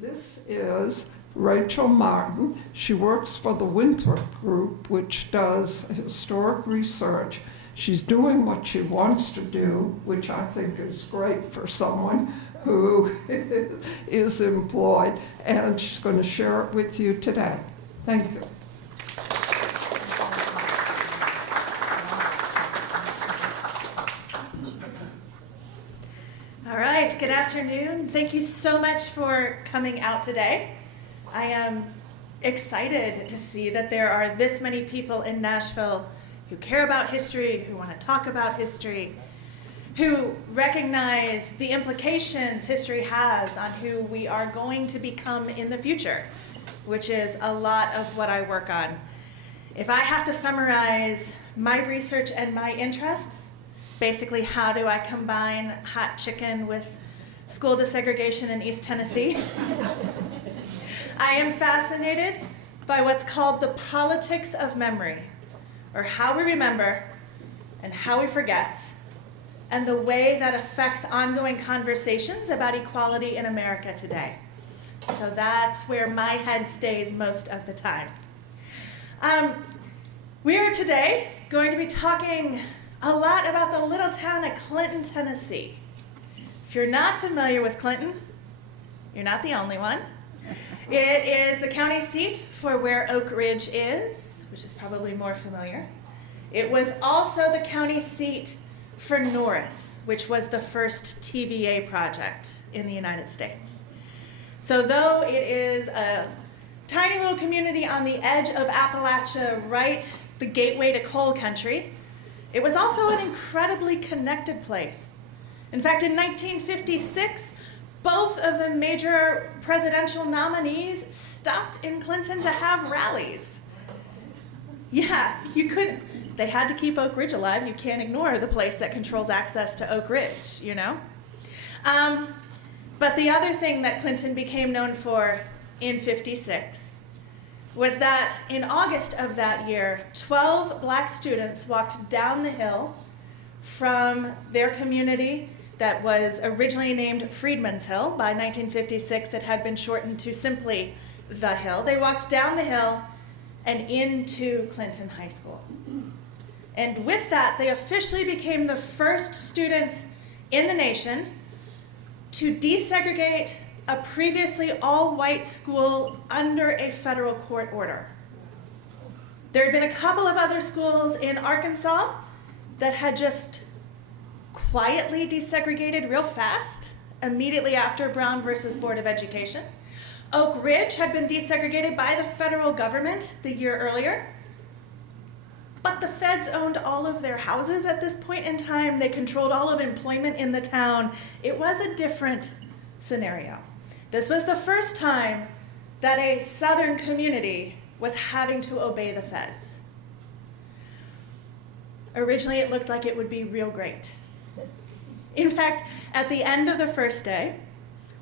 This is Rachel Martin. She works for the Winthrop Group, which does historic research. She's doing what she wants to do, which I think is great for someone who is employed, and she's going to share it with you today. Thank you. All right, good afternoon. Thank you so much for coming out today. I am excited to see that there are this many people in Nashville who care about history, who want to talk about history, who recognize the implications history has on who we are going to become in the future, which is a lot of what I work on. If I have to summarize my research and my interests, basically, how do I combine hot chicken with school desegregation in East Tennessee? I am fascinated by what's called the politics of memory, or how we remember and how we forget, and the way that affects ongoing conversations about equality in America today. So that's where my head stays most of the time. We are today going to be talking a lot about the little town of Clinton, Tennessee. If you're not familiar with Clinton, you're not the only one. It is the county seat for where Oak Ridge is, which is probably more familiar. It was also the county seat for Norris, which was the first TVA project in the United States. So though it is a tiny little community on the edge of Appalachia, right the gateway to coal country, it was also an incredibly connected place. In fact, in 1956, both of the major presidential nominees stopped in Clinton to have rallies. Yeah, you couldn't. They had to keep Oak Ridge alive. You can't ignore the place that controls access to Oak Ridge, you know? But the other thing that Clinton became known for in 56 was that in August of that year, 12 black students walked down the hill from their community that was originally named Freedman's Hill. By 1956, it had been shortened to simply the Hill. They walked down the hill and into Clinton High School. And with that, they officially became the first students in the nation to desegregate a previously all-white school under a federal court order. There had been a couple of other schools in Arkansas that had just quietly desegregated real fast immediately after Brown versus Board of Education. Oak Ridge had been desegregated by the federal government the year earlier, but the feds owned all of their houses at this point in time. They controlled all of employment in the town. It was a different scenario. This was the first time that a southern community was having to obey the feds. Originally, it looked like it would be real great. In fact, at the end of the first day,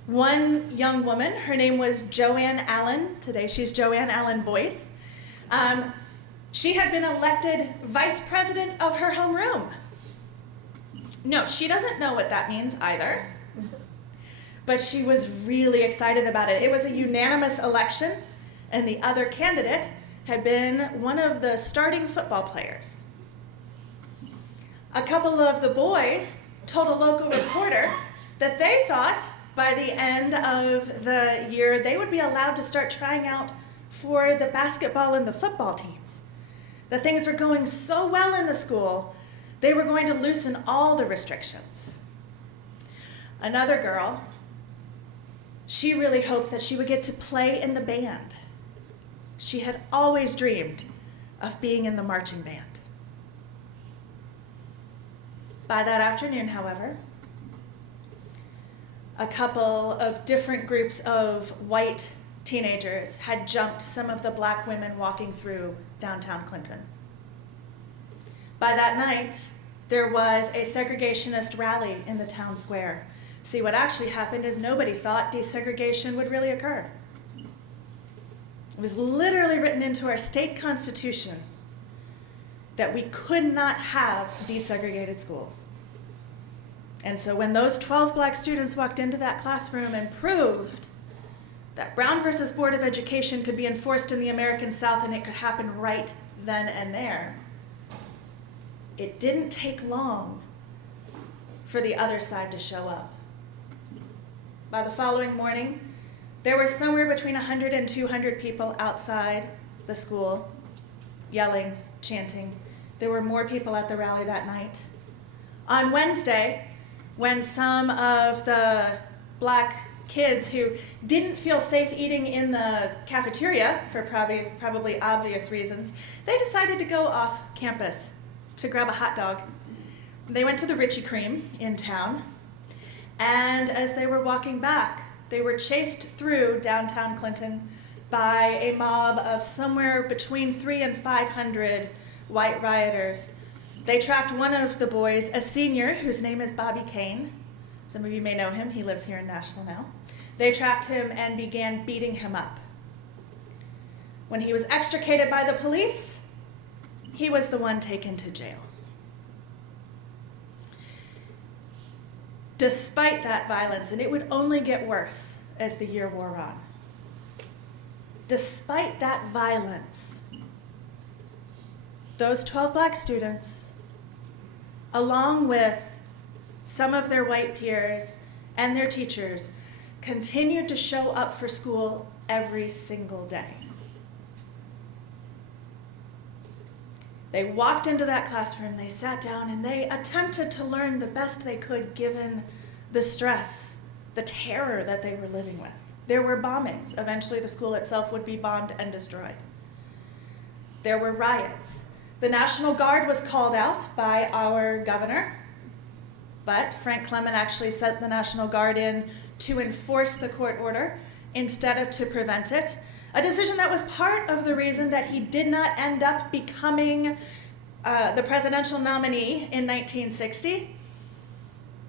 one young woman, her name was Joanne Allen, today she's Joanne Allen Boyce, she had been elected vice president of her homeroom. No, she doesn't know what that means either, but she was really excited about it. It was a unanimous election, and the other candidate had been one of the starting football players. A couple of the boys told a local reporter that they thought by the end of the year they would be allowed to start trying out for the basketball and the football teams. That things were going so well in the school, they were going to loosen all the restrictions. Another girl, she really hoped that she would get to play in the band. She had always dreamed of being in the marching band. By that afternoon, however, a couple of different groups of white teenagers had jumped some of the black women walking through downtown Clinton. By that night, there was a segregationist rally in the town square. See, what actually happened is nobody thought desegregation would really occur. It was literally written into our state constitution that we could not have desegregated schools. And so when those 12 black students walked into that classroom and proved that Brown versus Board of Education could be enforced in the American South and it could happen right then and there. It didn't take long for the other side to show up. By the following morning, there were somewhere between 100 and 200 people outside the school, yelling, chanting. There were more people at the rally that night. On Wednesday, when some of the black kids who didn't feel safe eating in the cafeteria for probably obvious reasons, they decided to go off campus to grab a hot dog. They went to the Richie Cream in town, and as they were walking back, they were chased through downtown Clinton by a mob of somewhere between 300 and 500 white rioters. They tracked one of the boys, a senior whose name is Bobby Kane. Some of you may know him, he lives here in Nashville now. They tracked him and began beating him up. When he was extricated by the police, he was the one taken to jail. Despite that violence, and it would only get worse as the year wore on, despite that violence, those 12 black students, along with some of their white peers and their teachers, continued to show up for school every single day. They walked into that classroom, they sat down, and they attempted to learn the best they could given the stress, the terror that they were living with. There were bombings. Eventually, the school itself would be bombed and destroyed. There were riots. The National Guard was called out by our governor, but Frank Clement actually sent the National Guard in to enforce the court order instead of to prevent it. A decision that was part of the reason that he did not end up becoming the presidential nominee in 1960.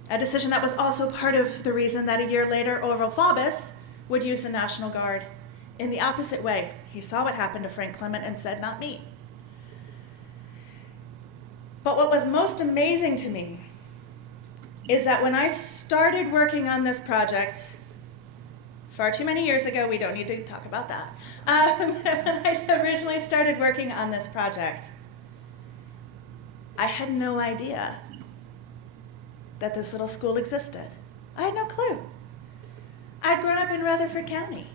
A decision that was also part of the reason that a year later, Orville Faubus would use the National Guard in the opposite way. He saw what happened to Frank Clement and said, "Not me." But what was most amazing to me is that when I started working on this project, far too many years ago, we don't need to talk about that. When I originally started working on this project, I had no idea that this little school existed. I had no clue. I'd grown up in Rutherford County.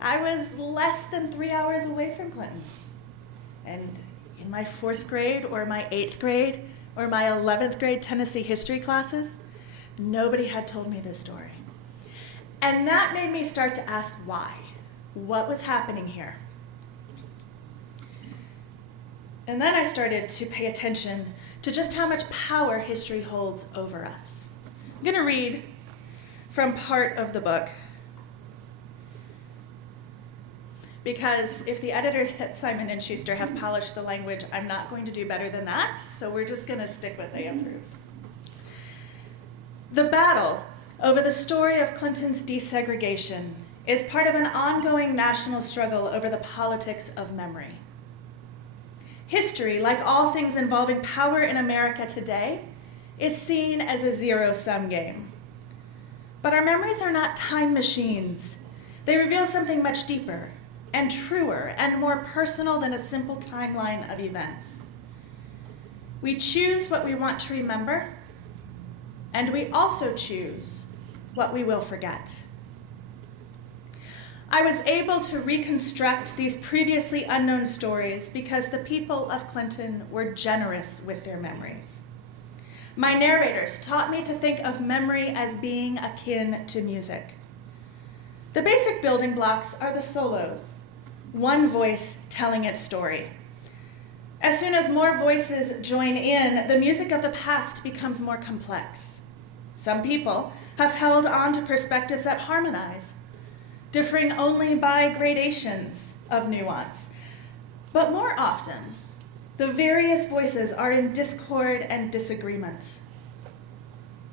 I was less than 3 hours away from Clinton. And in my 4th grade or my 8th grade or my 11th grade Tennessee history classes, nobody had told me this story. And that made me start to ask why. What was happening here? And then I started to pay attention to just how much power history holds over us. I'm going to read from part of the book, because if the editors at Simon & Schuster have polished the language, I'm not going to do better than that, so we're just going to stick with they approved. The battle over the story of Clinton's desegregation is part of an ongoing national struggle over the politics of memory. History, like all things involving power in America today, is seen as a zero-sum game. But our memories are not time machines. They reveal something much deeper and truer and more personal than a simple timeline of events. We choose what we want to remember, and we also choose what we will forget. I was able to reconstruct these previously unknown stories because the people of Clinton were generous with their memories. My narrators taught me to think of memory as being akin to music. The basic building blocks are the solos, one voice telling its story. As soon as more voices join in, the music of the past becomes more complex. Some people have held on to perspectives that harmonize, differing only by gradations of nuance. But more often, the various voices are in discord and disagreement.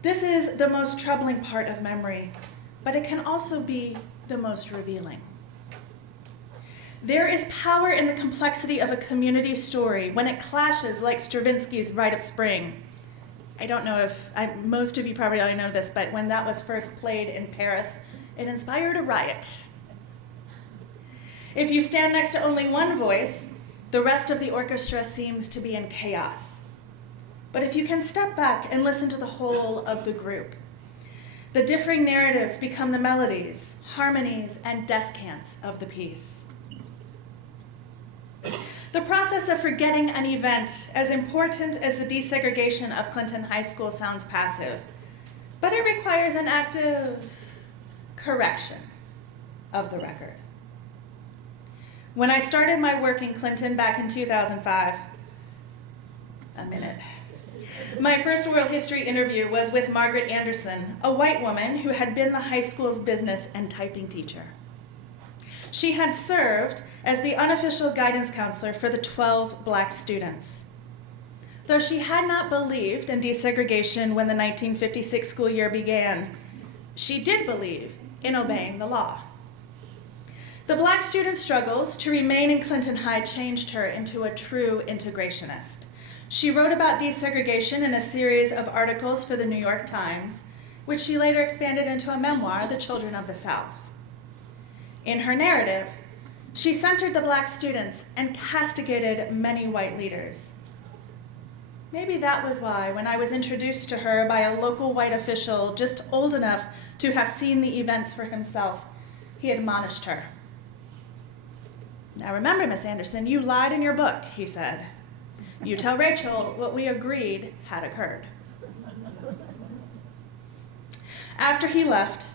This is the most troubling part of memory, but it can also be the most revealing. There is power in the complexity of a community story when it clashes like Stravinsky's Rite of Spring. I don't know if most of you probably already know this, but when that was first played in Paris it inspired a riot. If you stand next to only one voice, the rest of the orchestra seems to be in chaos. But if you can step back and listen to the whole of the group, the differing narratives become the melodies, harmonies, and descants of the piece. The process of forgetting an event as important as the desegregation of Clinton High School sounds passive, but it requires an active correction of the record. When I started my work in Clinton back in 2005, my first oral history interview was with Margaret Anderson, a white woman who had been the high school's business and typing teacher. She had served as the unofficial guidance counselor for the 12 black students. Though she had not believed in desegregation when the 1956 school year began, she did believe in obeying the law. The black students' struggles to remain in Clinton High changed her into a true integrationist. She wrote about desegregation in a series of articles for the New York Times, which she later expanded into a memoir, The Children of the South. In her narrative, she centered the black students and castigated many white leaders. Maybe that was why, when I was introduced to her by a local white official just old enough to have seen the events for himself, he admonished her. "Now remember, Miss Anderson, you lied in your book," he said. "You tell Rachel what we agreed had occurred." After he left,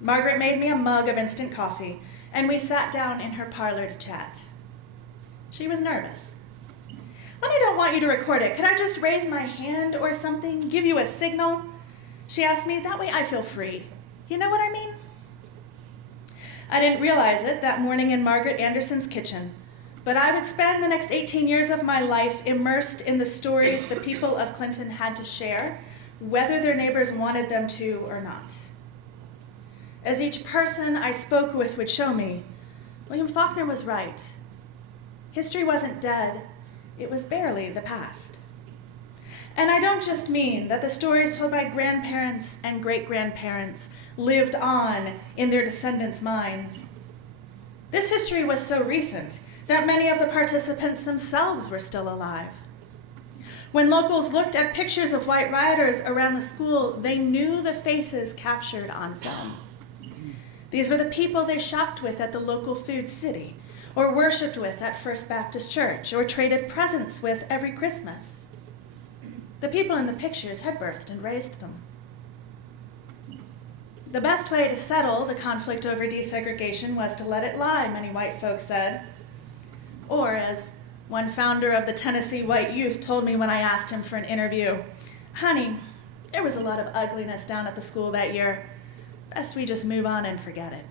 Margaret made me a mug of instant coffee, and we sat down in her parlor to chat. She was nervous. "When I don't want you to record it, could I just raise my hand or something, give you a signal?" she asked me. "That way I feel free. You know what I mean?" I didn't realize it that morning in Margaret Anderson's kitchen, but I would spend the next 18 years of my life immersed in the stories the people of Clinton had to share, whether their neighbors wanted them to or not. As each person I spoke with would show me, William Faulkner was right. History wasn't dead, it was barely the past. And I don't just mean that the stories told by grandparents and great-grandparents lived on in their descendants' minds. This history was so recent that many of the participants themselves were still alive. When locals looked at pictures of white rioters around the school, they knew the faces captured on film. These were the people they shopped with at the local food city, or worshiped with at First Baptist Church, or traded presents with every Christmas. The people in the pictures had birthed and raised them. The best way to settle the conflict over desegregation was to let it lie, many white folks said. Or, as one founder of the Tennessee White Youth told me when I asked him for an interview, "Honey, there was a lot of ugliness down at the school that year. Best we just move on and forget it."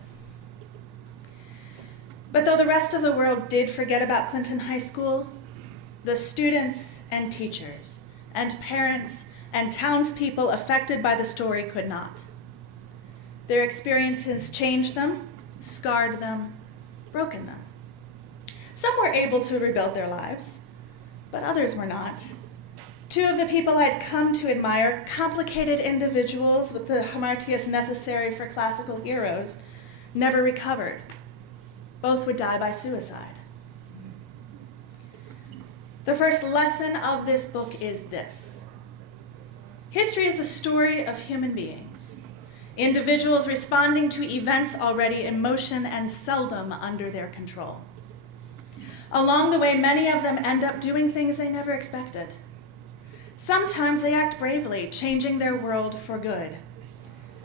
But though the rest of the world did forget about Clinton High School, the students and teachers and parents and townspeople affected by the story could not. Their experiences changed them, scarred them, broken them. Some were able to rebuild their lives, but others were not. Two of the people I'd come to admire, complicated individuals with the hamartias necessary for classical heroes, never recovered. Both would die by suicide. The first lesson of this book is this: history is a story of human beings, individuals responding to events already in motion and seldom under their control. Along the way, many of them end up doing things they never expected. Sometimes they act bravely, changing their world for good.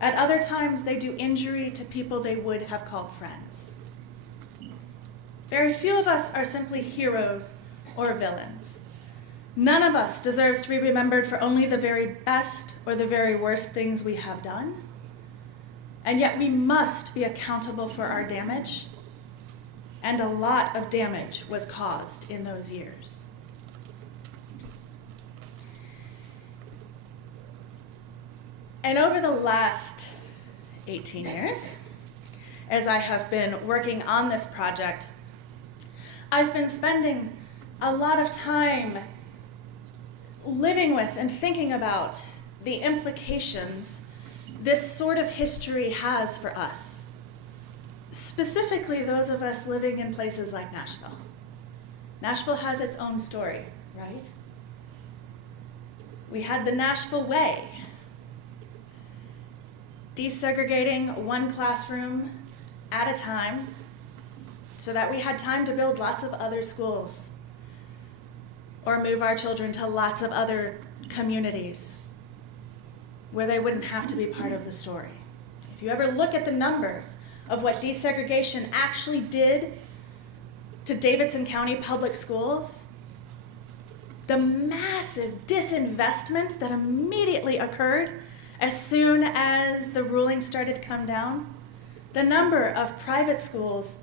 At other times, they do injury to people they would have called friends. Very few of us are simply heroes or villains. None of us deserves to be remembered for only the very best or the very worst things we have done. And yet we must be accountable for our damage. And a lot of damage was caused in those years. And over the last 18 years, as I have been working on this project, I've been spending a lot of time living with and thinking about the implications this sort of history has for us, specifically those of us living in places like Nashville. Nashville has its own story, right? We had the Nashville Way, desegregating one classroom at a time so that we had time to build lots of other schools or move our children to lots of other communities where they wouldn't have to be part of the story. If you ever look at the numbers of what desegregation actually did to Davidson County public schools, the massive disinvestment that immediately occurred as soon as the ruling started to come down, the number of private schools,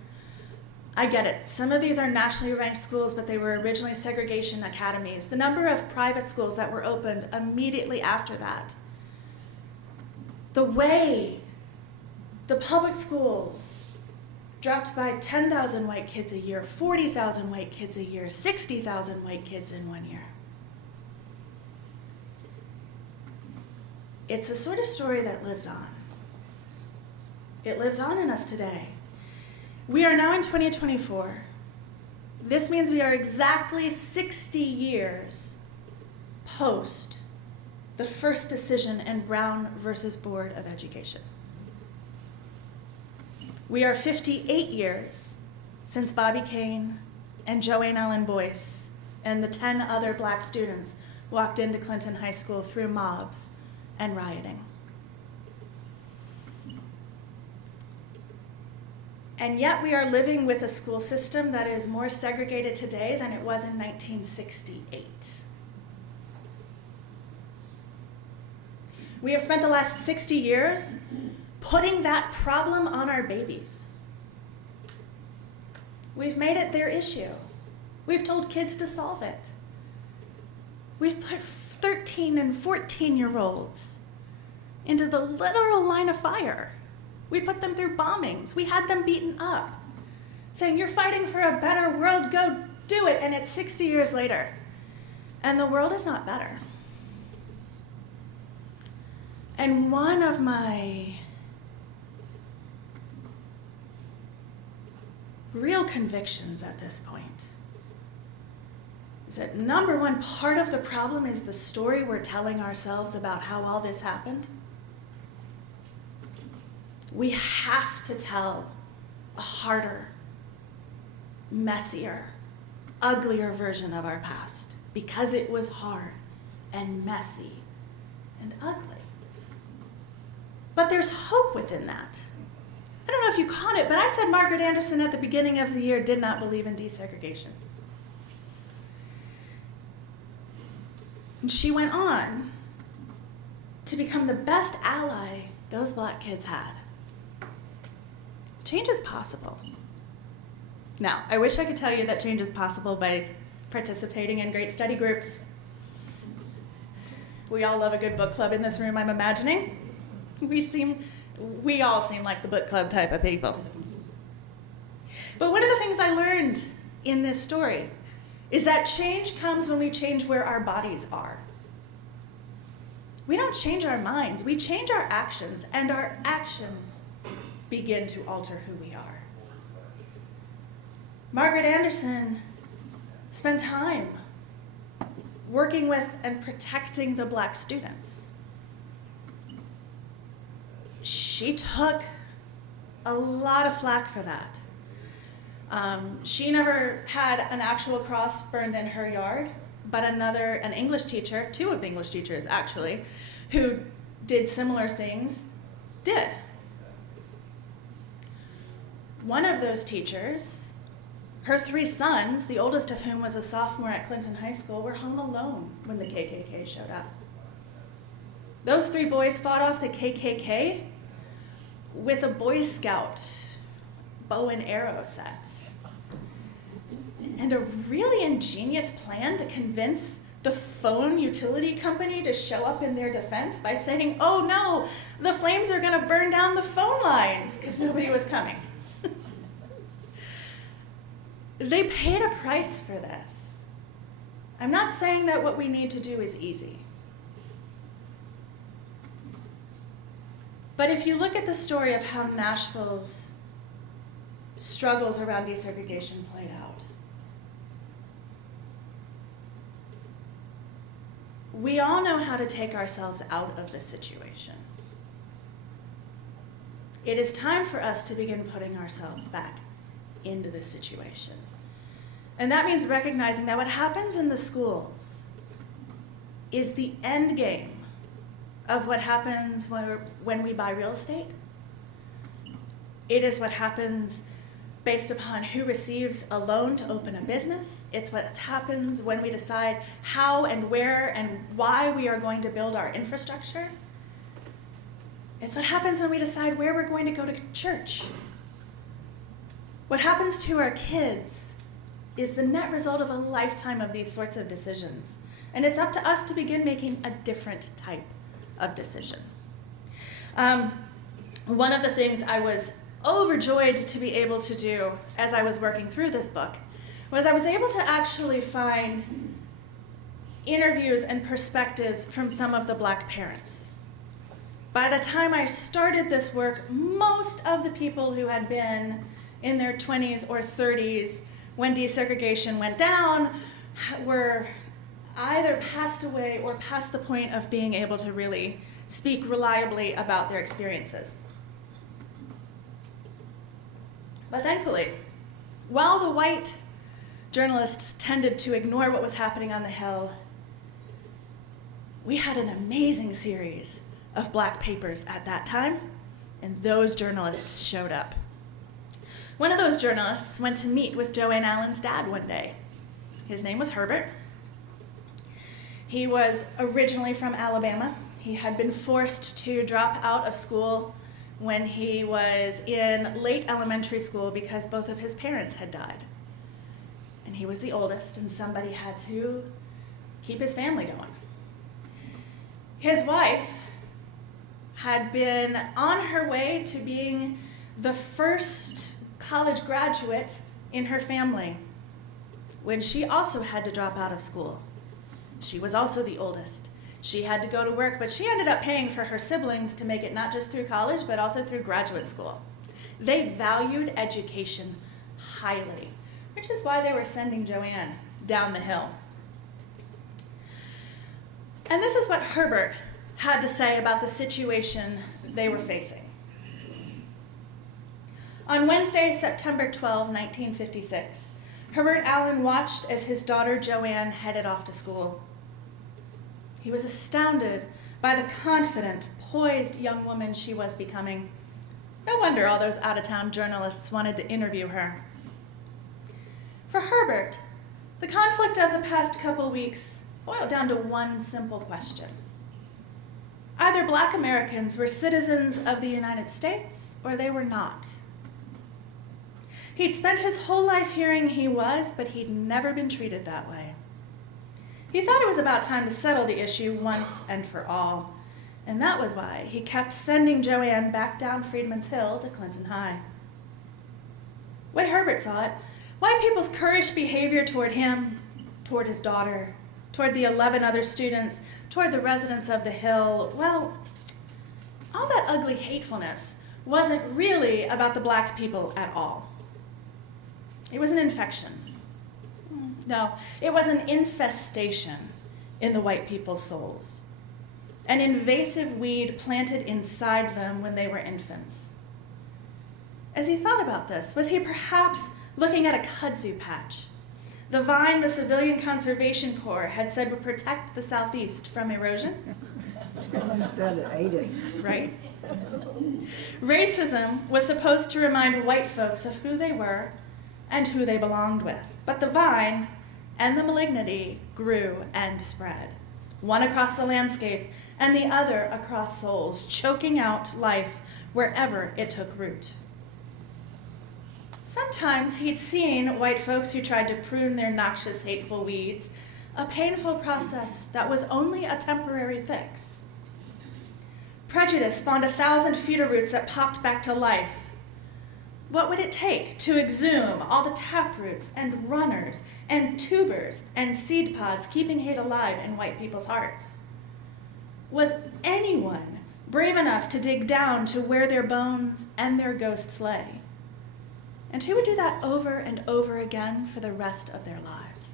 I get it, some of these are nationally ranked schools, but they were originally segregation academies. The number of private schools that were opened immediately after that, the way the public schools dropped by 10,000 white kids a year, 40,000 white kids a year, 60,000 white kids in 1 year. It's a sort of story that lives on. It lives on in us today. We are now in 2024. This means we are exactly 60 years post the first decision in Brown versus Board of Education. We are 58 years since Bobby Kane and Joanne Allen Boyce and the 10 other black students walked into Clinton High School through mobs and rioting. And yet we are living with a school system that is more segregated today than it was in 1968. We have spent the last 60 years putting that problem on our babies. We've made it their issue. We've told kids to solve it. We've put 13 and 14-year-olds into the literal line of fire. We put them through bombings. We had them beaten up, saying, "You're fighting for a better world, go do it." And it's 60 years later, and the world is not better. And one of my real convictions at this point is that, number one, part of the problem is the story we're telling ourselves about how all this happened. We have to tell a harder, messier, uglier version of our past because it was hard and messy and ugly. But there's hope within that. I don't know if you caught it, but I said Margaret Anderson at the beginning of the year did not believe in desegregation. And she went on to become the best ally those black kids had. Change is possible. Now, I wish I could tell you that change is possible by participating in great study groups. We all love a good book club in this room, I'm imagining. We all seem like the book club type of people. But one of the things I learned in this story is that change comes when we change where our bodies are. We don't change our minds, we change our actions, and our actions begin to alter who we are. Margaret Anderson spent time working with and protecting the black students. She took a lot of flack for that. She never had an actual cross burned in her yard, but an English teacher, two of the English teachers actually, who did similar things, did. One of those teachers, her 3 sons, the oldest of whom was a sophomore at Clinton High School, were home alone when the KKK showed up. Those 3 boys fought off the KKK with a Boy Scout bow and arrow set. And a really ingenious plan to convince the phone utility company to show up in their defense by saying, "Oh no, the flames are gonna burn down the phone lines," because nobody was coming. They paid a price for this. I'm not saying that what we need to do is easy. But if you look at the story of how Nashville's struggles around desegregation played out. We all know how to take ourselves out of this situation. It is time for us to begin putting ourselves back into this situation. And that means recognizing that what happens in the schools is the end game of what happens when we buy real estate. It is what happens based upon who receives a loan to open a business. It's what happens when we decide how and where and why we are going to build our infrastructure. It's what happens when we decide where we're going to go to church. What happens to our kids is the net result of a lifetime of these sorts of decisions. And it's up to us to begin making a different type of decision. One of the things I was overjoyed to be able to do as I was working through this book was I was able to actually find interviews and perspectives from some of the Black parents. By the time I started this work, most of the people who had been in their 20s or 30s when desegregation went down were either passed away or past the point of being able to really speak reliably about their experiences. But thankfully, while the white journalists tended to ignore what was happening on the Hill, we had an amazing series of Black papers at that time, and those journalists showed up. One of those journalists went to meet with Joanne Allen's dad one day. His name was Herbert. He was originally from Alabama. He had been forced to drop out of school when he was in late elementary school because both of his parents had died. And he was the oldest, and somebody had to keep his family going. His wife had been on her way to being the first college graduate in her family when she also had to drop out of school. She was also the oldest. She had to go to work, but she ended up paying for her siblings to make it not just through college, but also through graduate school. They valued education highly, which is why they were sending Joanne down the hill. And this is what Herbert had to say about the situation they were facing. On Wednesday, September 12, 1956, Herbert Allen watched as his daughter Joanne headed off to school. He was astounded by the confident, poised young woman she was becoming. No wonder all those out-of-town journalists wanted to interview her. For Herbert, the conflict of the past couple weeks boiled down to one simple question. Either Black Americans were citizens of the United States or they were not. He'd spent his whole life hearing he was, but he'd never been treated that way. He thought it was about time to settle the issue once and for all, and that was why he kept sending Joanne back down Freedman's Hill to Clinton High. The way Herbert saw it, white people's currish behavior toward him, toward his daughter, toward the 11 other students, toward the residents of the Hill, well, all that ugly hatefulness wasn't really about the Black people at all. It was an infection. No, it was an infestation in the white people's souls. An invasive weed planted inside them when they were infants. As he thought about this, was he perhaps looking at a kudzu patch? The vine the Civilian Conservation Corps had said would protect the Southeast from erosion? Instead of eating. Right? Racism was supposed to remind white folks of who they were and who they belonged with. But the vine and the malignity grew and spread, one across the landscape and the other across souls, choking out life wherever it took root. Sometimes he'd seen white folks who tried to prune their noxious, hateful weeds, a painful process that was only a temporary fix. Prejudice spawned 1,000 feeder roots that popped back to life. What would it take to exhume all the taproots and runners and tubers and seed pods keeping hate alive in white people's hearts? Was anyone brave enough to dig down to where their bones and their ghosts lay? and who would do that over and over again for the rest of their lives.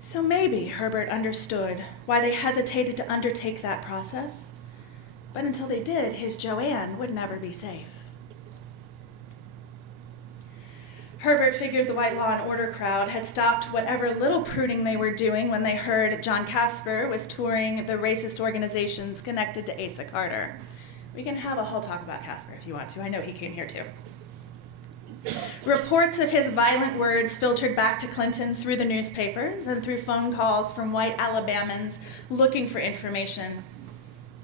So maybe Herbert understood why they hesitated to undertake that process, but until they did, his Joanne would never be safe. Herbert figured the white law and order crowd had stopped whatever little pruning they were doing when they heard John Casper was touring the racist organizations connected to Asa Carter. We can have a whole talk about Casper if you want to. I know he came here too. Reports of his violent words filtered back to Clinton through the newspapers and through phone calls from white Alabamans looking for information,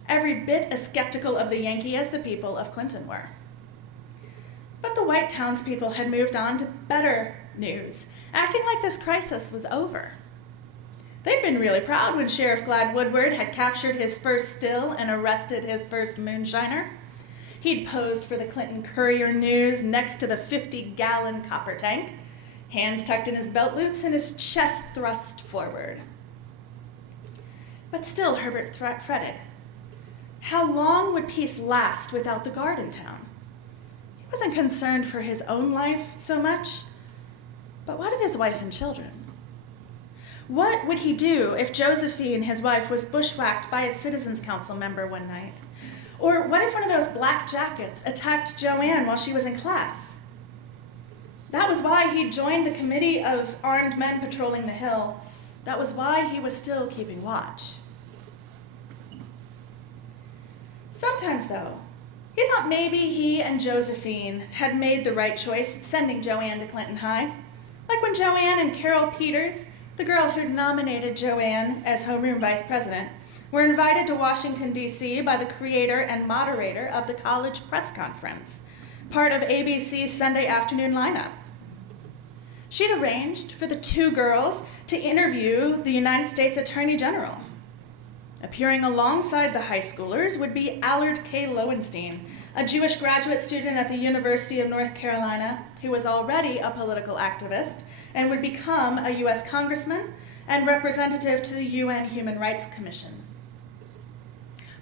every bit as skeptical of the Yankee as the people of Clinton were. But the white townspeople had moved on to better news, acting like this crisis was over. They'd been really proud when Sheriff Glad Woodward had captured his first still and arrested his first moonshiner. He'd posed for the Clinton Courier News next to the 50-gallon copper tank, hands tucked in his belt loops and his chest thrust forward. But still, Herbert fretted. How long would peace last without the guard in town? He wasn't concerned for his own life so much, but what of his wife and children? What would he do if Josephine, his wife, was bushwhacked by a Citizens Council member one night? Or what if one of those black jackets attacked Joanne while she was in class? That was why he joined the committee of armed men patrolling the Hill. That was why he was still keeping watch. Sometimes, though, he thought maybe he and Josephine had made the right choice sending Joanne to Clinton High. Like when Joanne and Carol Peters, the girl who'd nominated Joanne as homeroom vice president, were invited to Washington, D.C. by the creator and moderator of the college press conference, part of ABC's Sunday afternoon lineup. She'd arranged for the two girls to interview the United States Attorney General. Appearing alongside the high schoolers would be Allard K. Lowenstein, a Jewish graduate student at the University of North Carolina who was already a political activist and would become a U.S. congressman and representative to the UN Human Rights Commission.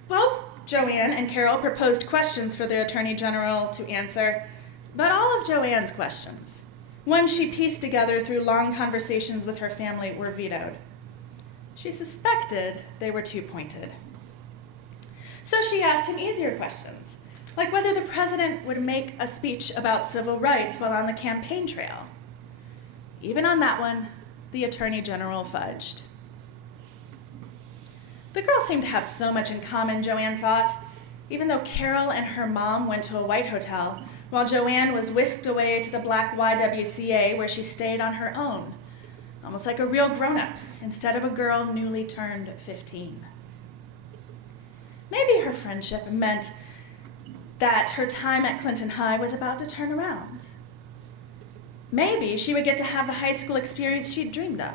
Both Joanne and Carol proposed questions for the Attorney General to answer, but all of Joanne's questions, ones she pieced together through long conversations with her family, were vetoed. She suspected they were too pointed. So she asked him easier questions, like whether the president would make a speech about civil rights while on the campaign trail. Even on that one, the Attorney General fudged. The girls seemed to have so much in common, Joanne thought, even though Carol and her mom went to a white hotel, while Joanne was whisked away to the black YWCA where she stayed on her own, almost like a real grown-up, instead of a girl newly turned 15. Maybe her friendship meant that her time at Clinton High was about to turn around. Maybe she would get to have the high school experience she'd dreamed of.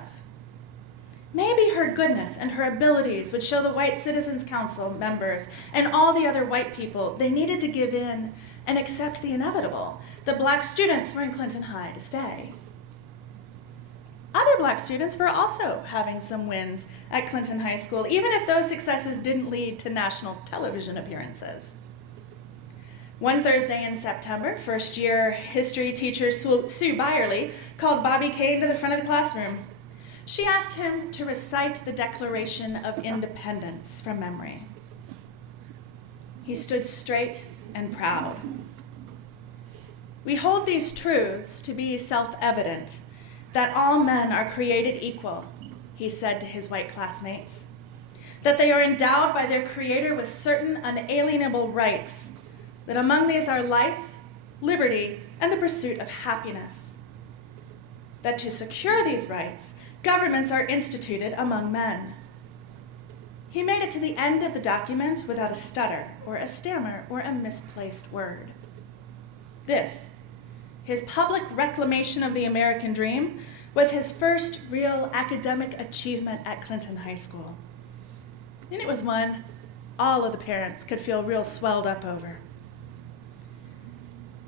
Maybe her goodness and her abilities would show the white Citizens Council members and all the other white people they needed to give in and accept the inevitable. The black students were in Clinton High to stay. Other black students were also having some wins at Clinton High School, even if those successes didn't lead to national television appearances. One Thursday in September, first-year history teacher Sue Byerly called Bobby Kane to the front of the classroom. She asked him to recite the Declaration of Independence from memory. He stood straight and proud. We hold these truths to be self-evident, that all men are created equal, he said to his white classmates, that they are endowed by their Creator with certain unalienable rights, that among these are life, liberty, and the pursuit of happiness, that to secure these rights, governments are instituted among men. He made it to the end of the document without a stutter or a stammer or a misplaced word. This, his public reclamation of the American dream, was his first real academic achievement at Clinton High School. And it was one all of the parents could feel real swelled up over.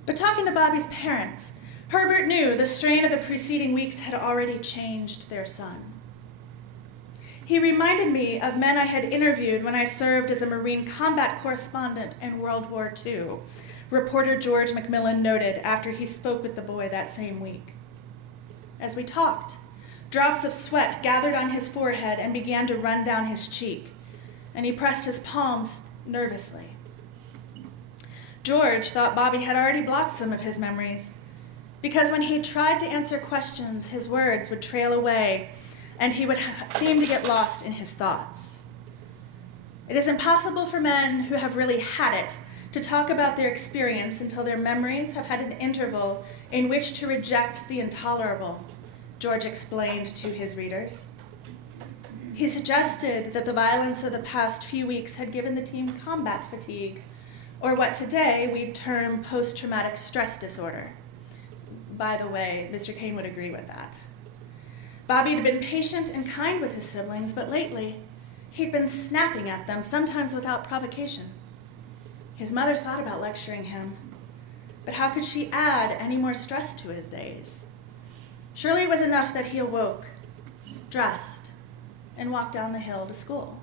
But talking to Bobby's parents, Herbert knew the strain of the preceding weeks had already changed their son. He reminded me of men I had interviewed when I served as a Marine combat correspondent in World War II, reporter George McMillan noted after he spoke with the boy that same week. As we talked, drops of sweat gathered on his forehead and began to run down his cheek, and he pressed his palms nervously. George thought Bobby had already blocked some of his memories, because when he tried to answer questions, his words would trail away, and he would seem to get lost in his thoughts. It is impossible for men who have really had it to talk about their experience until their memories have had an interval in which to reject the intolerable, George explained to his readers. He suggested that the violence of the past few weeks had given the team combat fatigue, or what today we'd term post-traumatic stress disorder. By the way, Mr. Kane would agree with that. Bobby had been patient and kind with his siblings, but lately he'd been snapping at them, sometimes without provocation. His mother thought about lecturing him, but how could she add any more stress to his days? Surely it was enough that he awoke, dressed, and walked down the hill to school.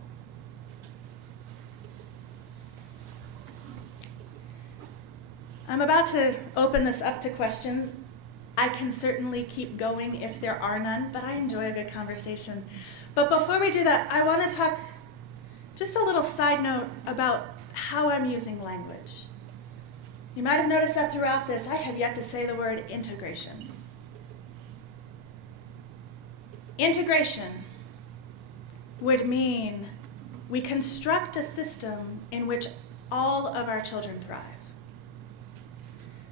I'm about to open this up to questions. I can certainly keep going if there are none, but I enjoy a good conversation. But before we do that, I want to talk just a little side note about how I'm using language. You might have noticed that throughout this, I have yet to say the word integration. Integration would mean we construct a system in which all of our children thrive.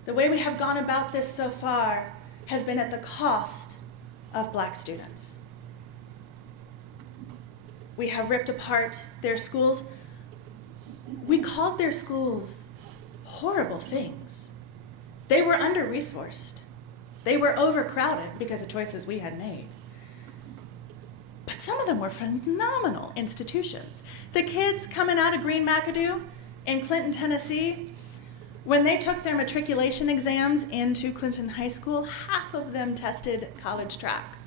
The way we have gone about this so far has been at the cost of Black students. We have ripped apart their schools. We called their schools horrible things. They were under-resourced. They were overcrowded because of choices we had made. But some of them were phenomenal institutions. The kids coming out of Green McAdoo in Clinton, Tennessee, when they took their matriculation exams into Clinton High School, half of them tested college track.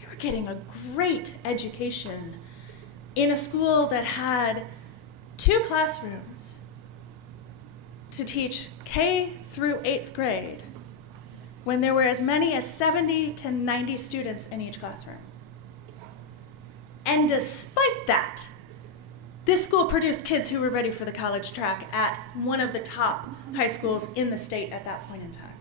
They were getting a great education in a school that had 2 classrooms to teach K through 8th grade, when there were as many as 70 to 90 students in each classroom. And despite that, this school produced kids who were ready for the college track at one of the top high schools in the state at that point in time.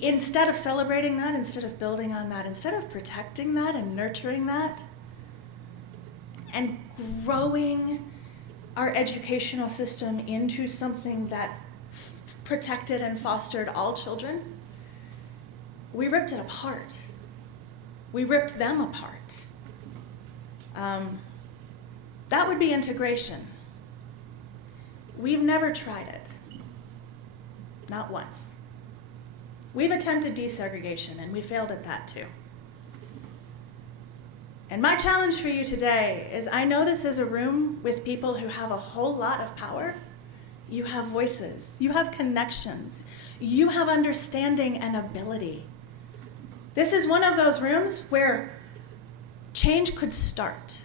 Instead of celebrating that, instead of building on that, instead of protecting that and nurturing that, and growing our educational system into something that protected and fostered all children, we ripped it apart. We ripped them apart. That would be integration. We've never tried it. Not once. We've attempted desegregation, and we failed at that too. And my challenge for you today is, I know this is a room with people who have a whole lot of power. You have voices, you have connections, you have understanding and ability. This is one of those rooms where change could start.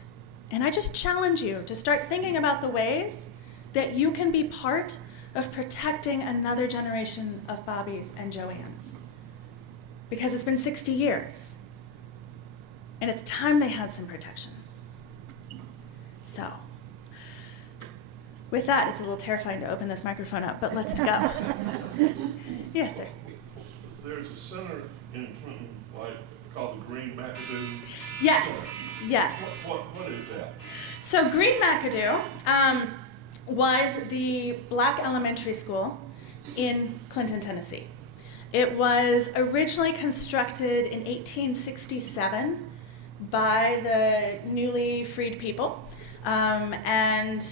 And I just challenge you to start thinking about the ways that you can be part of protecting another generation of Bobbies and Joannes. Because it's been 60 years. And it's time they had some protection. So, with that, it's a little terrifying to open this microphone up, but let's go. Yes, sir. There's a center in Clinton, called the Green McAdoo. Yes, yes. What is that? So Green McAdoo was the Black elementary school in Clinton, Tennessee. It was originally constructed in 1867 by the newly freed people, and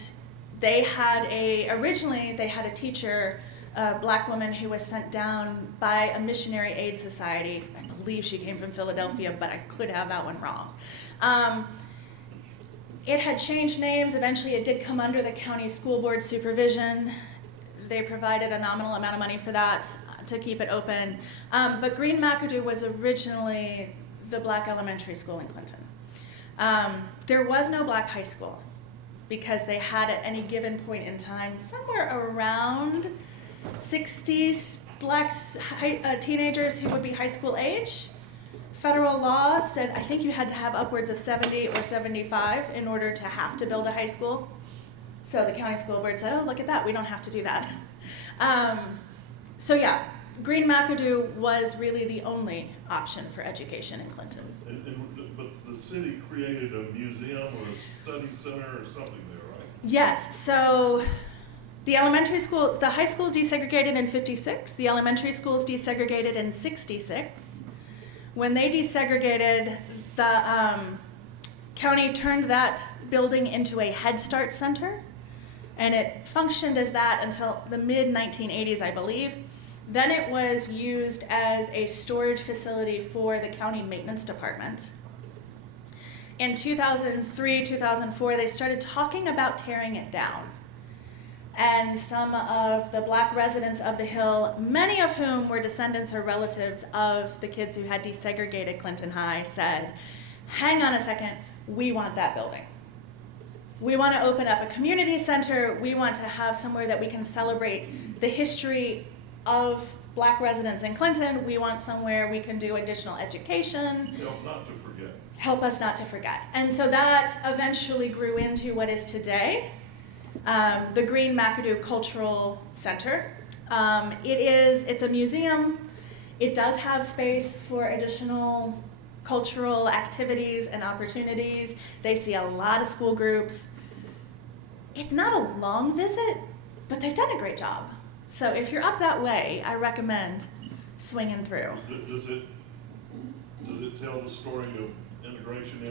originally they had a teacher, a Black woman who was sent down by a missionary aid society. I believe she came from Philadelphia, but I could have that one wrong. It had changed names. Eventually it did come under the county school board supervision. They provided a nominal amount of money for that to keep it open. But Green McAdoo was originally the Black elementary school in Clinton. There was no black high school because they had at any given point in time somewhere around 60 black teenagers who would be high school age. Federal law said I think you had to have upwards of 70 or 75 in order to have to build a high school. So the county school board said, oh, look at that, we don't have to do that. So yeah, Green McAdoo was really the only option for education in Clinton. But the city created a museum or a study center or something there, right? Yes, so the elementary school, the high school desegregated in 56, the elementary schools desegregated in 66. When they desegregated, the county turned that building into a Head Start center, and it functioned as that until the mid-1980s, I believe. Then it was used as a storage facility for the county maintenance department. In 2003, 2004, they started talking about tearing it down. And some of the black residents of the Hill, many of whom were descendants or relatives of the kids who had desegregated Clinton High, said, hang on a second, we want that building. We want to open up a community center. We want to have somewhere that we can celebrate the history of black residents in Clinton. We want somewhere we can do additional education. Help not to forget. Help us not to forget. And so that eventually grew into what is today the Green McAdoo Cultural Center. It's a museum. It does have space for additional cultural activities and opportunities. They see a lot of school groups. It's not a long visit, but they've done a great job. So if you're up that way, I recommend swinging through. Does it tell the story of integration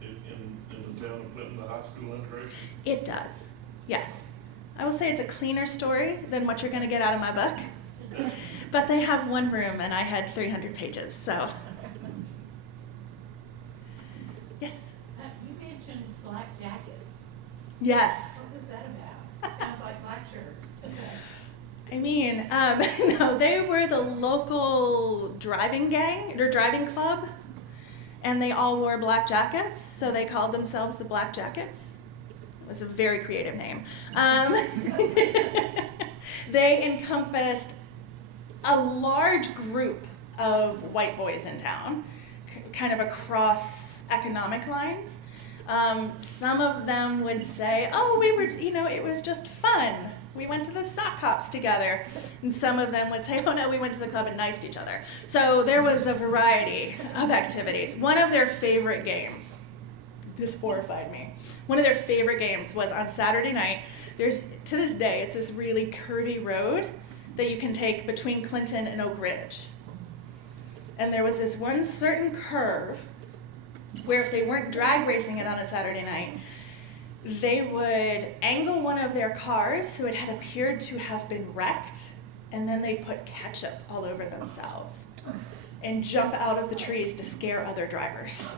in the town of Clinton, the high school integration? It does, yes. I will say it's a cleaner story than what you're going to get out of my book. But they have one room, and I had 300 pages, so. Yes? You mentioned black jackets. Yes. What was that about? Sounds like black shirts. I mean, no, they were the local driving gang, or driving club, and they all wore black jackets, so they called themselves the Black Jackets. It was a very creative name. They encompassed a large group of white boys in town, kind of across economic lines. Some of them would say, oh, we were, it was just fun. We went to the sock hops together. And some of them would say, oh no, we went to the club and knifed each other. So there was a variety of activities. One of their favorite games, this horrified me. One of their favorite games was on Saturday night. To this day, it's this really curvy road that you can take between Clinton and Oak Ridge. And there was this one certain curve where if they weren't drag racing it on a Saturday night, they would angle one of their cars so it had appeared to have been wrecked, and then they'd put ketchup all over themselves and jump out of the trees to scare other drivers.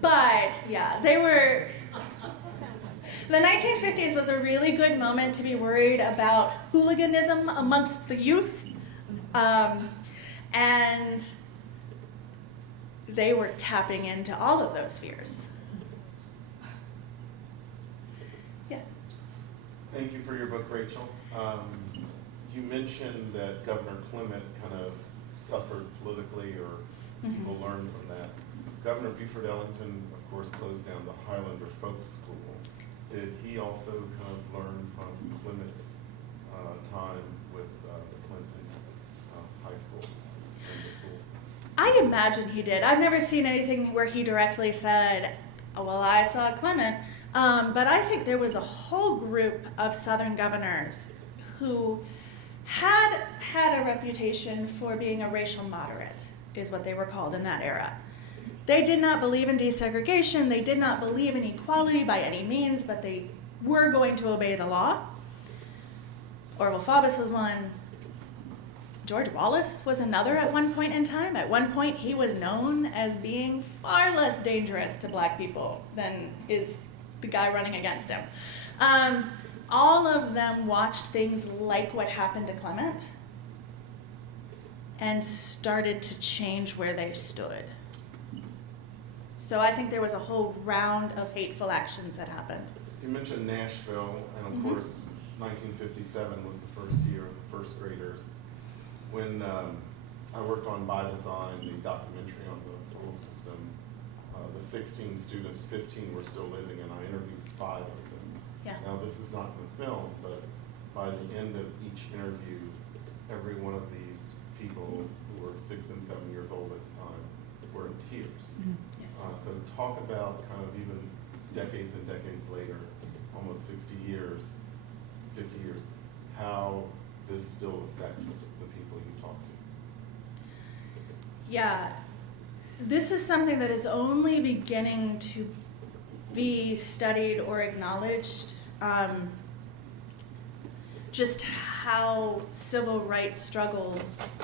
But yeah, the 1950s was a really good moment to be worried about hooliganism amongst the youth. And they were tapping into all of those fears. Yeah. Thank you for your book, Rachel. You mentioned that Governor Clement kind of suffered politically, or people learned from that. Governor Buford Ellington, of course, closed down the Highlander Folk School. Did he also kind of learn from Clement's time with the Clinton High School and the school? I imagine he did. I've never seen anything where he directly said, oh, well, I saw Clement. But I think there was a whole group of Southern governors who had a reputation for being a racial moderate, is what they were called in that era. They did not believe in desegregation. They did not believe in equality by any means, but they were going to obey the law. Orville Faubus was one. George Wallace was another at one point in time. At one point, he was known as being far less dangerous to black people than is the guy running against him. All of them watched things like what happened to Clement and started to change where they stood. So I think there was a whole round of hateful actions that happened. You mentioned Nashville, and of Mhm. course, 1957 was the first year of the first graders. When I worked on By Design, the documentary on the school system, the 16 students, 15 were still living, and I interviewed 5 of them. Yeah. Now, this is not in the film, but by the end of each interview, every one of these people who were 6 and 7 years old at the time were in tears. Yes. So talk about kind of even decades and decades later, almost 60 years, 50 years, how this still affects the people you talk to. Yeah, this is something that is only beginning to be studied or acknowledged. Just how civil rights struggles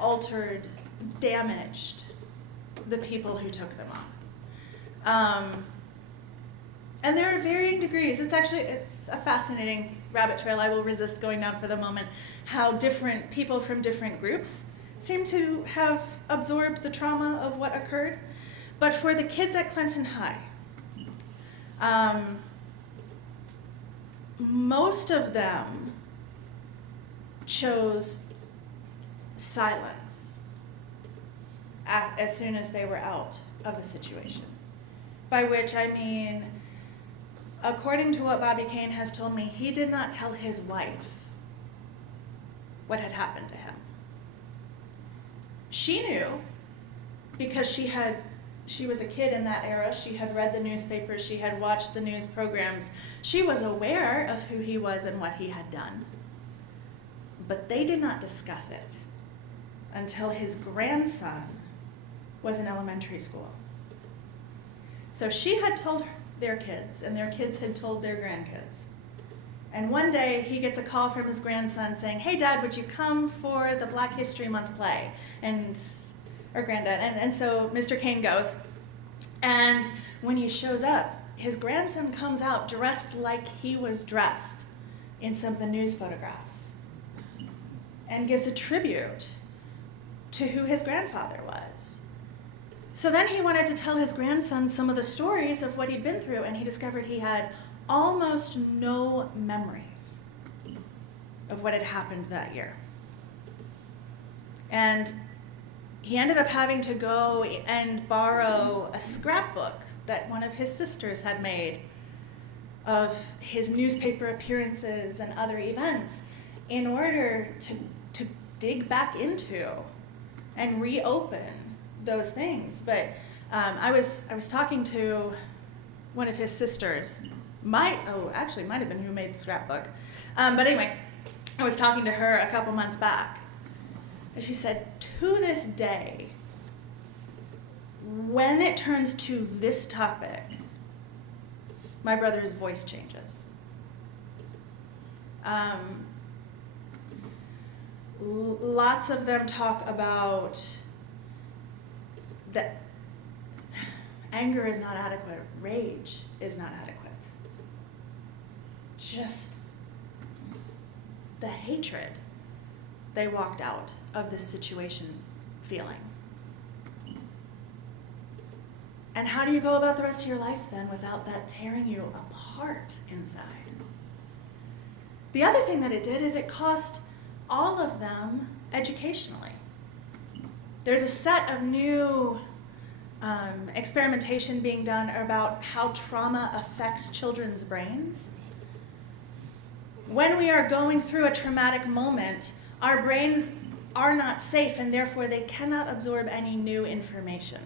altered, damaged the people who took them on. And there are varying degrees. It's a fascinating rabbit trail I will resist going down for the moment, how different people from different groups seem to have absorbed the trauma of what occurred. But for the kids at Clinton High, most of them chose silence as soon as they were out of the situation. By which I mean, according to what Bobby Kane has told me, he did not tell his wife what had happened to him. She knew because she was a kid in that era. She had read the newspapers. She had watched the news programs. She was aware of who he was and what he had done. But they did not discuss it until his grandson was in elementary school. So she had told their kids, and their kids had told their grandkids. And one day he gets a call from his grandson saying, "Hey Dad, would you come for the Black History Month play?" Or Granddad. And so Mr. Kane goes. And when he shows up, his grandson comes out dressed like he was dressed in some of the news photographs and gives a tribute to who his grandfather was. So then he wanted to tell his grandson some of the stories of what he'd been through, and he discovered he had almost no memories of what had happened that year. And he ended up having to go and borrow a scrapbook that one of his sisters had made of his newspaper appearances and other events in order to dig back into and reopen those things. But I was talking to one of his sisters, might have been who made the scrapbook. But anyway, I was talking to her a couple months back, and she said, to this day, when it turns to this topic, my brother's voice changes. Lots of them talk about that anger is not adequate, rage is not adequate. Just the hatred they walked out of this situation feeling. And how do you go about the rest of your life then without that tearing you apart inside? The other thing that it did is it cost all of them educationally. There's a set of new experimentation being done about how trauma affects children's brains. When we are going through a traumatic moment, our brains are not safe, and therefore they cannot absorb any new information.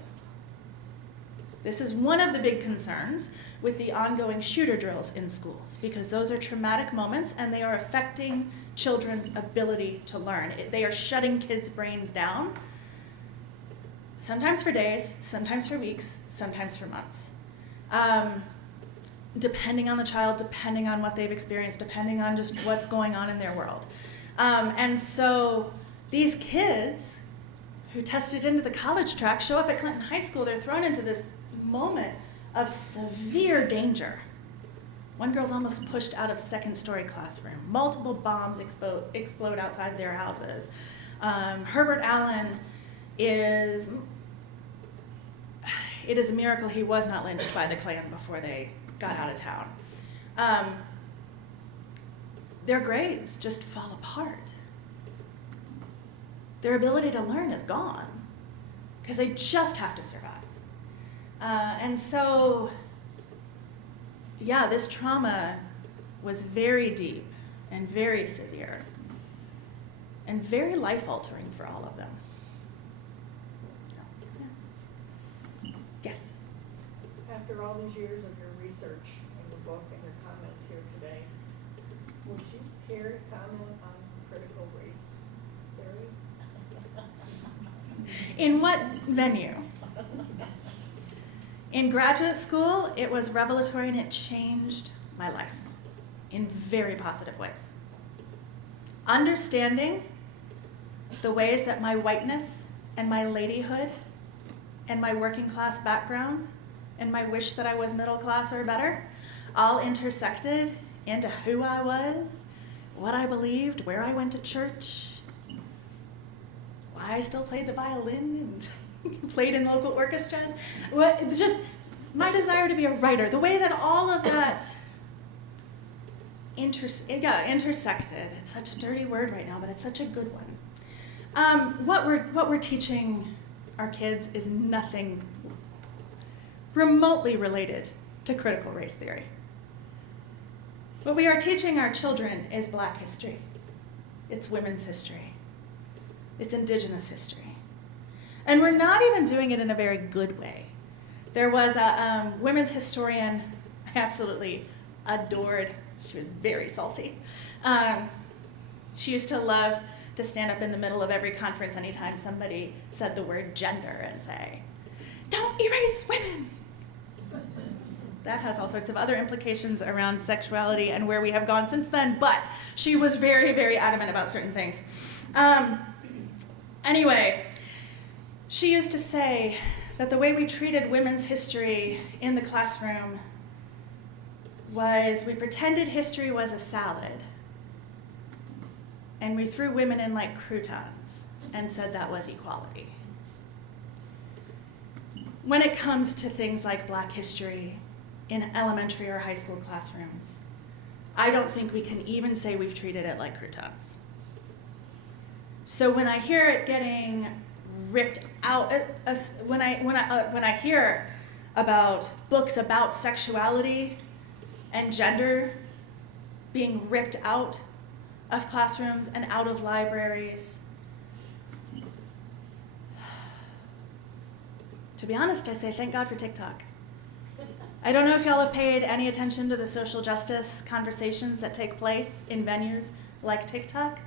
This is one of the big concerns with the ongoing shooter drills in schools, because those are traumatic moments and they are affecting children's ability to learn. They are shutting kids' brains down, sometimes for days, sometimes for weeks, sometimes for months. Depending on the child, depending on what they've experienced, depending on just what's going on in their world. And so these kids who tested into the college track show up at Clinton High School, they're thrown into this moment of severe danger. One girl's almost pushed out of second-story classroom. Multiple bombs explode outside their houses. Herbert Allen is it is a miracle he was not lynched by the Klan before they got out of town. Their grades just fall apart. Their ability to learn is gone because they just have to survive. And so, yeah, this trauma was very deep and very severe and very life-altering for all of them. Yeah. Yes? After all these years of your research in the book and your comments here today, would you care to comment on critical race theory? In what venue? In graduate school, it was revelatory and it changed my life in very positive ways. Understanding the ways that my whiteness and my ladyhood and my working class background and my wish that I was middle class or better all intersected into who I was, what I believed, where I went to church, why I still played the violin and played in local orchestras. Just my desire to be a writer, the way that all of that intersected. It's such a dirty word right now, but it's such a good one. What we're teaching our kids is nothing remotely related to critical race theory. What we are teaching our children is Black history. It's women's history. It's indigenous history. And we're not even doing it in a very good way. There was a women's historian I absolutely adored. She was very salty. She used to love to stand up in the middle of every conference anytime somebody said the word gender and say, "Don't erase women." That has all sorts of other implications around sexuality and where we have gone since then, but she was very, very adamant about certain things. Anyway, she used to say that the way we treated women's history in the classroom was we pretended history was a salad, and we threw women in like croutons and said that was equality. When it comes to things like Black history in elementary or high school classrooms, I don't think we can even say we've treated it like croutons. So when I hear it getting ripped out, when I hear about books about sexuality and gender being ripped out of classrooms and out of libraries, to be honest, I say thank God for TikTok. I don't know if y'all have paid any attention to the social justice conversations that take place in venues like TikTok,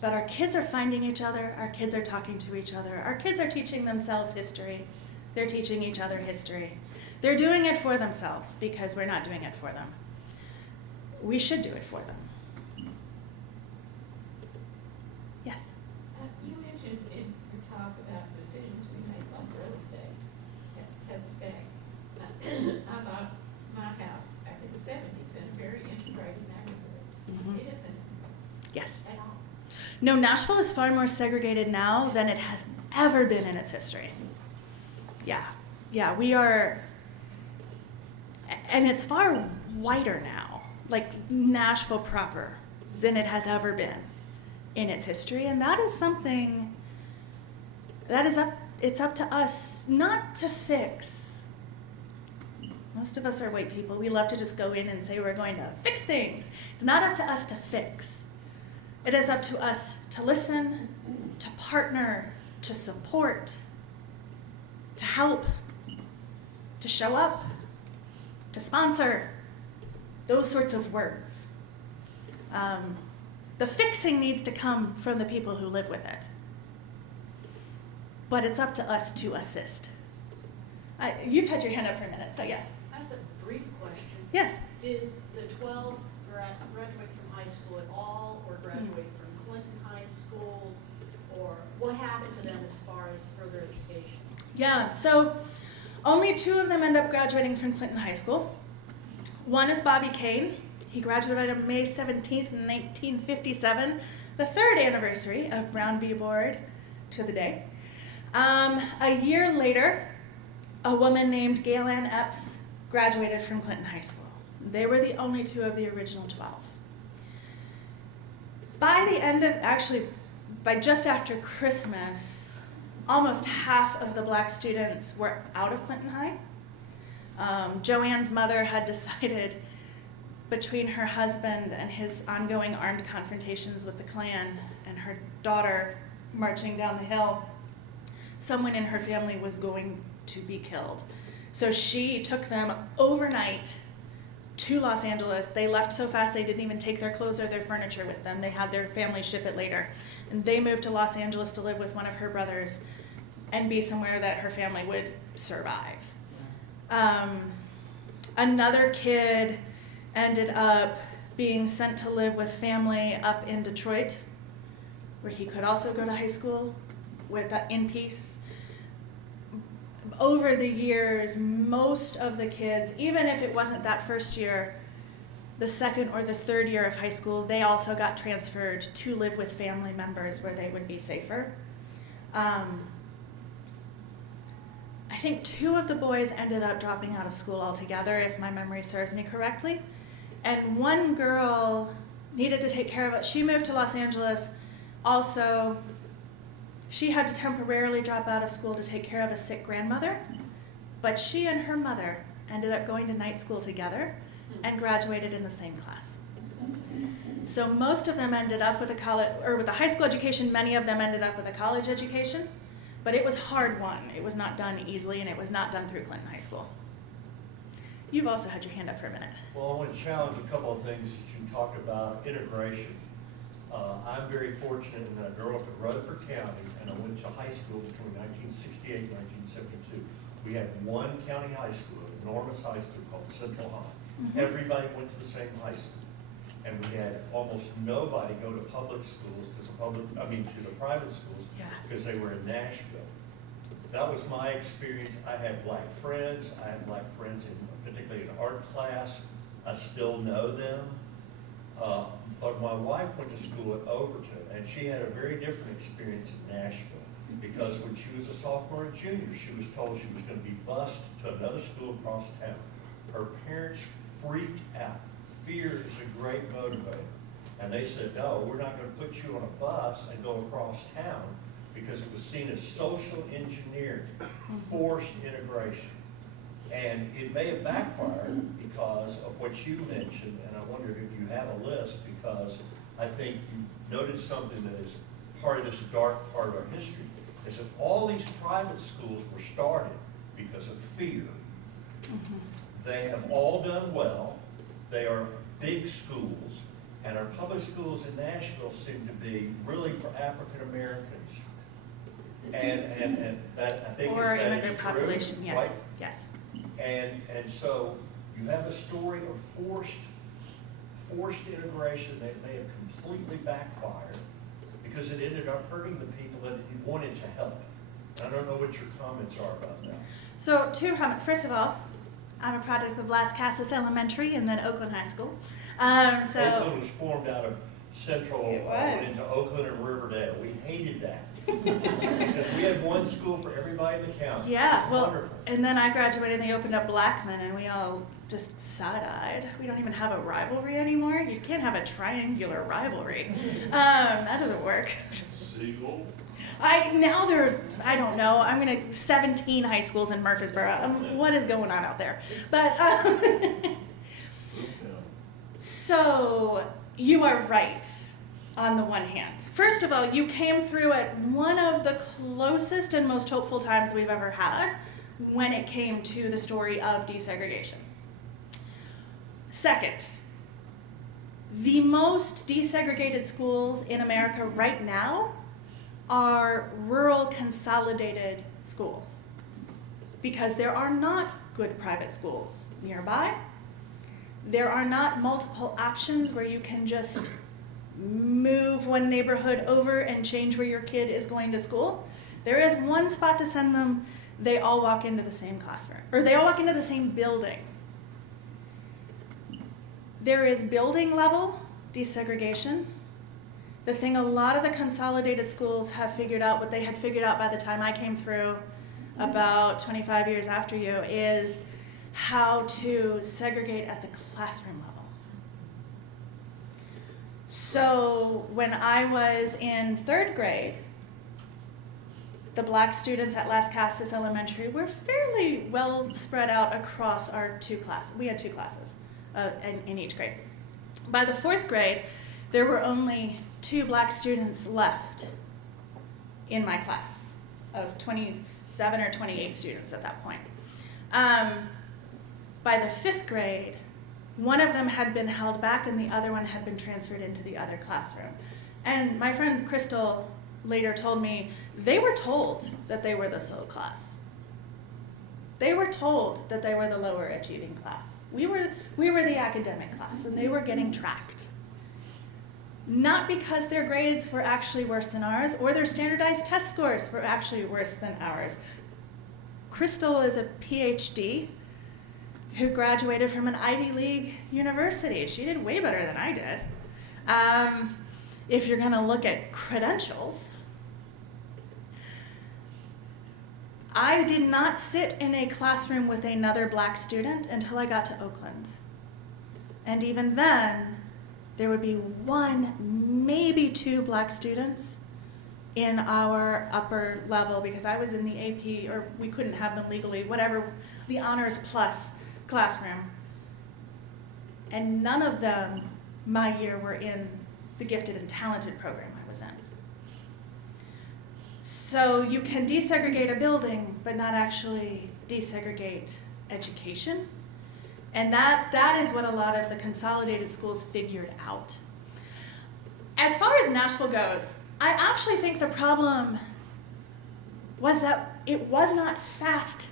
but our kids are finding each other, our kids are talking to each other, our kids are teaching themselves history, they're teaching each other history. They're doing it for themselves because we're not doing it for them. We should do it for them. Yes? You mentioned in your talk about decisions we made on Rose Day as effect. I bought my house back in the 70s in a very integrated neighborhood. Mhm. It isn't Yes. at all. No, Nashville is far more segregated now than it has ever been in its history. Yeah, we are, and it's far whiter now, like Nashville proper, than it has ever been in its history, and that is something that is it's up to us not to fix. Most of us are white people. We love to just go in and say we're going to fix things. It's not up to us to fix. It is up to us to listen, to partner, to support, to help, to show up, to sponsor, those sorts of words. The fixing needs to come from the people who live with it. But it's up to us to assist. You've had your hand up for a minute, so yes. That's a brief question. Yes. Did the 12 graduate from high school at all, or graduate from Clinton High School, or what happened to them as far as further education? Yeah, so only 2 of them end up graduating from Clinton High School. One is Bobby Kane. He graduated on May 17th, 1957, the 3rd anniversary of Brown v. Board to the day. A year later, a woman named Gaylan Epps graduated from Clinton High School. They were the only two of the original 12. By the end of, actually, by just after Christmas, almost half of the black students were out of Clinton High. Joanne's mother had decided, between her husband and his ongoing armed confrontations with the Klan and her daughter marching down the hill, someone in her family was going to be killed. So she took them overnight to Los Angeles. They left so fast they didn't even take their clothes or their furniture with them. They had their family ship it later. And they moved to Los Angeles to live with one of her brothers and be somewhere that her family would survive. Another kid ended up being sent to live with family up in Detroit, where he could also go to high school in peace. Over the years, most of the kids, even if it wasn't that first year, the second or the third year of high school, they also got transferred to live with family members where they would be safer. I think 2 of the boys ended up dropping out of school altogether, if my memory serves me correctly. And one girl needed to take care of it. She moved to Los Angeles. Also, she had to temporarily drop out of school to take care of a sick grandmother. But she and her mother ended up going to night school together and graduated in the same class. So most of them ended up with a college, or with a high school education. Many of them ended up with a college education. But it was hard won. It was not done easily, and it was not done through Clinton High School. You've also had your hand up for a minute. Well, I want to challenge a couple of things that you talked about, integration. I'm very fortunate in that I grew up in Rutherford County, and I went to high school between 1968 and 1972. We had one county high school, an enormous high school called Central High. Mm-hmm. Everybody went to the same high school. And we had almost nobody go to public schools, to the private schools, Yeah. because they were in Nashville. That was my experience. I had black friends. I had black friends particularly in art class. I still know them. But my wife went to school at Overton, and she had a very different experience in Nashville, because when she was a sophomore and junior, she was told she was going to be bused to another school across town. Her parents freaked out. Fear is a great motivator. And they said, no, we're not going to put you on a bus and go across town, because it was seen as social engineering, forced integration. And it may have backfired because of what you mentioned, and I wondered if you have a list, because I think you noticed something that is part of this dark part of our history, is that all these private schools were started because of fear. Mm-hmm. They have all done well. They are big schools, and our public schools in Nashville seem to be really for African Americans. And that, I think, Or is immigrant true, population, yes, right? yes. And so you have a story of forced integration that may have completely backfired, because it ended up hurting the people that it wanted to help. I don't know what your comments are about that. So 2 comments. First of all, I'm a product of Las Casas Elementary and then Oakland High School. Oakland was formed out of Central, It was. went into Oakland and Riverdale. We hated that. Because we had one school for everybody in the county. Yeah, It was well, wonderful. and then I graduated and they opened up Blackman and we all just side-eyed. We don't even have a rivalry anymore. You can't have a triangular rivalry. That doesn't work. Siegel. I don't know. I'm going to 17 high schools in Murfreesboro. What is going on out there? But, so you are right on the one hand. First of all, you came through at one of the closest and most hopeful times we've ever had when it came to the story of desegregation. Second, the most desegregated schools in America right now are rural consolidated schools, because there are not good private schools nearby. There are not multiple options where you can just move one neighborhood over and change where your kid is going to school. There is one spot to send them. They all walk into the same classroom, or they all walk into the same building. There is building level desegregation. The thing a lot of the consolidated schools have figured out, what they had figured out by the time I came through, about 25 years after you, is how to segregate at the classroom level. So when I was in 3rd grade, the black students at Las Casas Elementary were fairly well spread out across our 2 classes. We had 2 classes in each grade. By the 4th grade, there were only 2 black students left in my class of 27 or 28 students at that point. By the 5th grade, one of them had been held back and the other one had been transferred into the other classroom. And my friend Crystal later told me they were told that they were the slow class. They were told that they were the lower achieving class. We were the academic class, and they were getting tracked. Not because their grades were actually worse than ours, or their standardized test scores were actually worse than ours. Crystal is a PhD who graduated from an Ivy League university. She did way better than I did. If you're gonna look at credentials, I did not sit in a classroom with another black student until I got to Oakland. And even then, there would be 1, maybe 2 black students in our upper level, because I was in the AP, or we couldn't have them legally, whatever, the honors plus classroom. And none of them my year were in the gifted and talented program I was in. So you can desegregate a building, but not actually desegregate education. And that is what a lot of the consolidated schools figured out. As far as Nashville goes, I actually think the problem was that it was not fast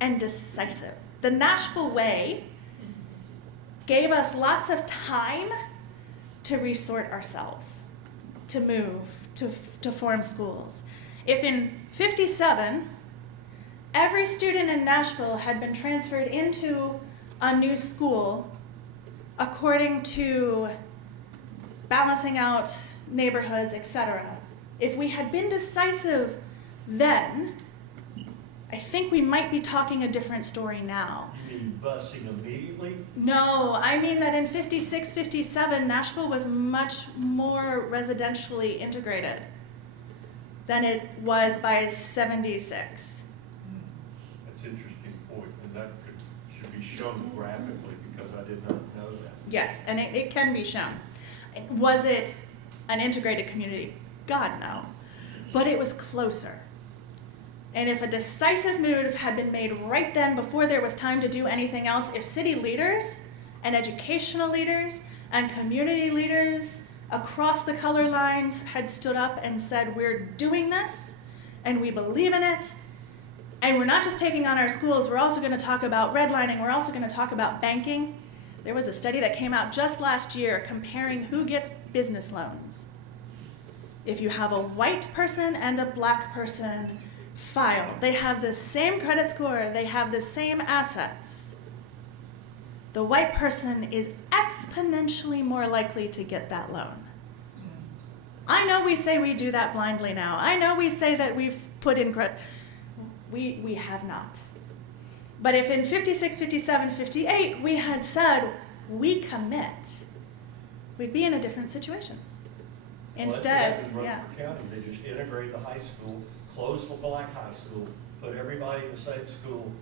and decisive. The Nashville way gave us lots of time to resort ourselves, to move, to form schools. If in '57, every student in Nashville had been transferred into a new school according to balancing out neighborhoods, etc. If we had been decisive then, I think we might be talking a different story now. You mean busing immediately? No, I mean that in '56, '57, Nashville was much more residentially integrated than it was by '76. That's an interesting point, and that should be shown graphically, because I did not know that. Yes, and it can be shown. Was it an integrated community? God, no. But it was closer. And if a decisive move had been made right then before there was time to do anything else, if city leaders and educational leaders and community leaders across the color lines had stood up and said, we're doing this and we believe in it, and we're not just taking on our schools, we're also going to talk about redlining, we're also going to talk about banking. There was a study that came out just last year comparing who gets business loans. If you have a white person and a black person file, they have the same credit score, they have the same assets. The white person is exponentially more likely to get that loan. I know we say we do that blindly now. I know we say that we've put in credit. We have not. But if in '56, '57, '58 we had said, we commit, we'd be in a different situation. Instead, well, yeah. that's what happened in Rutherford County. They just integrated the high school, closed the black high school, put everybody in the same school,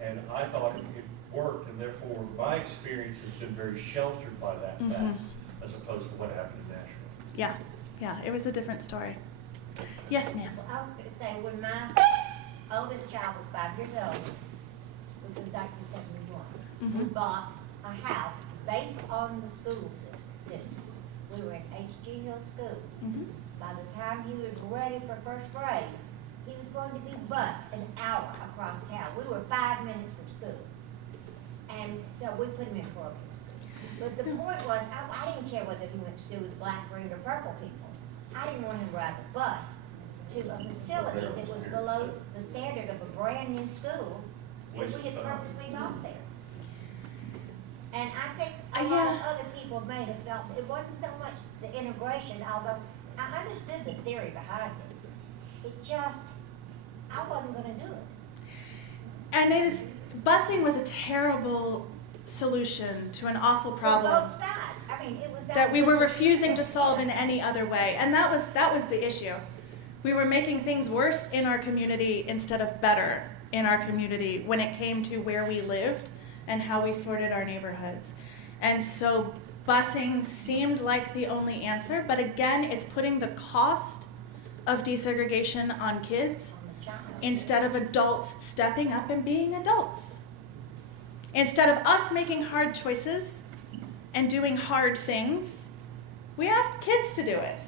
and I thought it worked, and therefore my experience has been very sheltered by that fact, as opposed to what happened in Nashville. Yeah, it was a different story. Yes, ma'am. Well, I was gonna say, when my oldest child was 5 years old, which was 1971, we bought a house based on the school district. We were in H.G. Hill School. By the time he was ready for first grade, he was going to be bused an hour across town. We were 5 minutes from school. And so we put him in parochial school. But the point was, I didn't care whether he went to school with black, green, or purple people. I didn't want him to ride the bus to a facility that was below the standard of a brand new school that we had purposely bought there. And I think a lot of other people may have felt it wasn't so much the integration, although I understood the theory behind it. It just, I wasn't gonna do it. And busing was a terrible solution to an awful For problem both sides. I mean, it was. that we were refusing to solve in any other way. And that was the issue. We were making things worse in our community instead of better in our community when it came to where we lived and how we sorted our neighborhoods. And so busing seemed like the only answer, but again, it's putting the cost of desegregation on kids On the child. instead of adults stepping up and being adults. Instead of us making hard choices and doing hard things, we ask kids to do it.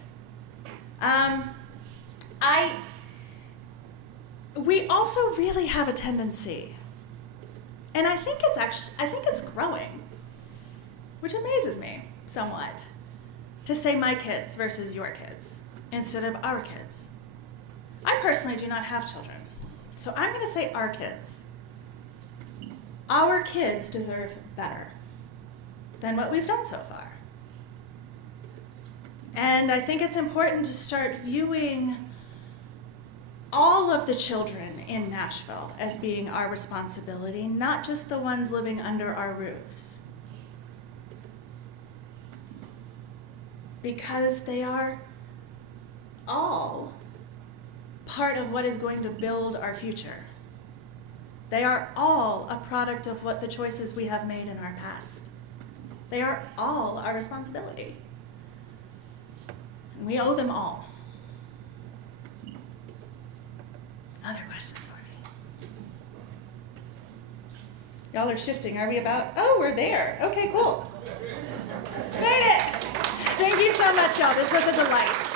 We also really have a tendency, and I think it's growing, which amazes me somewhat, to say my kids versus your kids instead of our kids. I personally do not have children, so I'm going to say our kids. Our kids deserve better than what we've done so far. And I think it's important to start viewing all of the children in Nashville as being our responsibility, not just the ones living under our roofs. Because they are all part of what is going to build our future. They are all a product of what the choices we have made in our past. They are all our responsibility. And we owe them all. Other questions for me? Y'all are shifting. Are we about? Oh, we're there. Okay, cool. Made it. Thank you so much, y'all. This was a delight.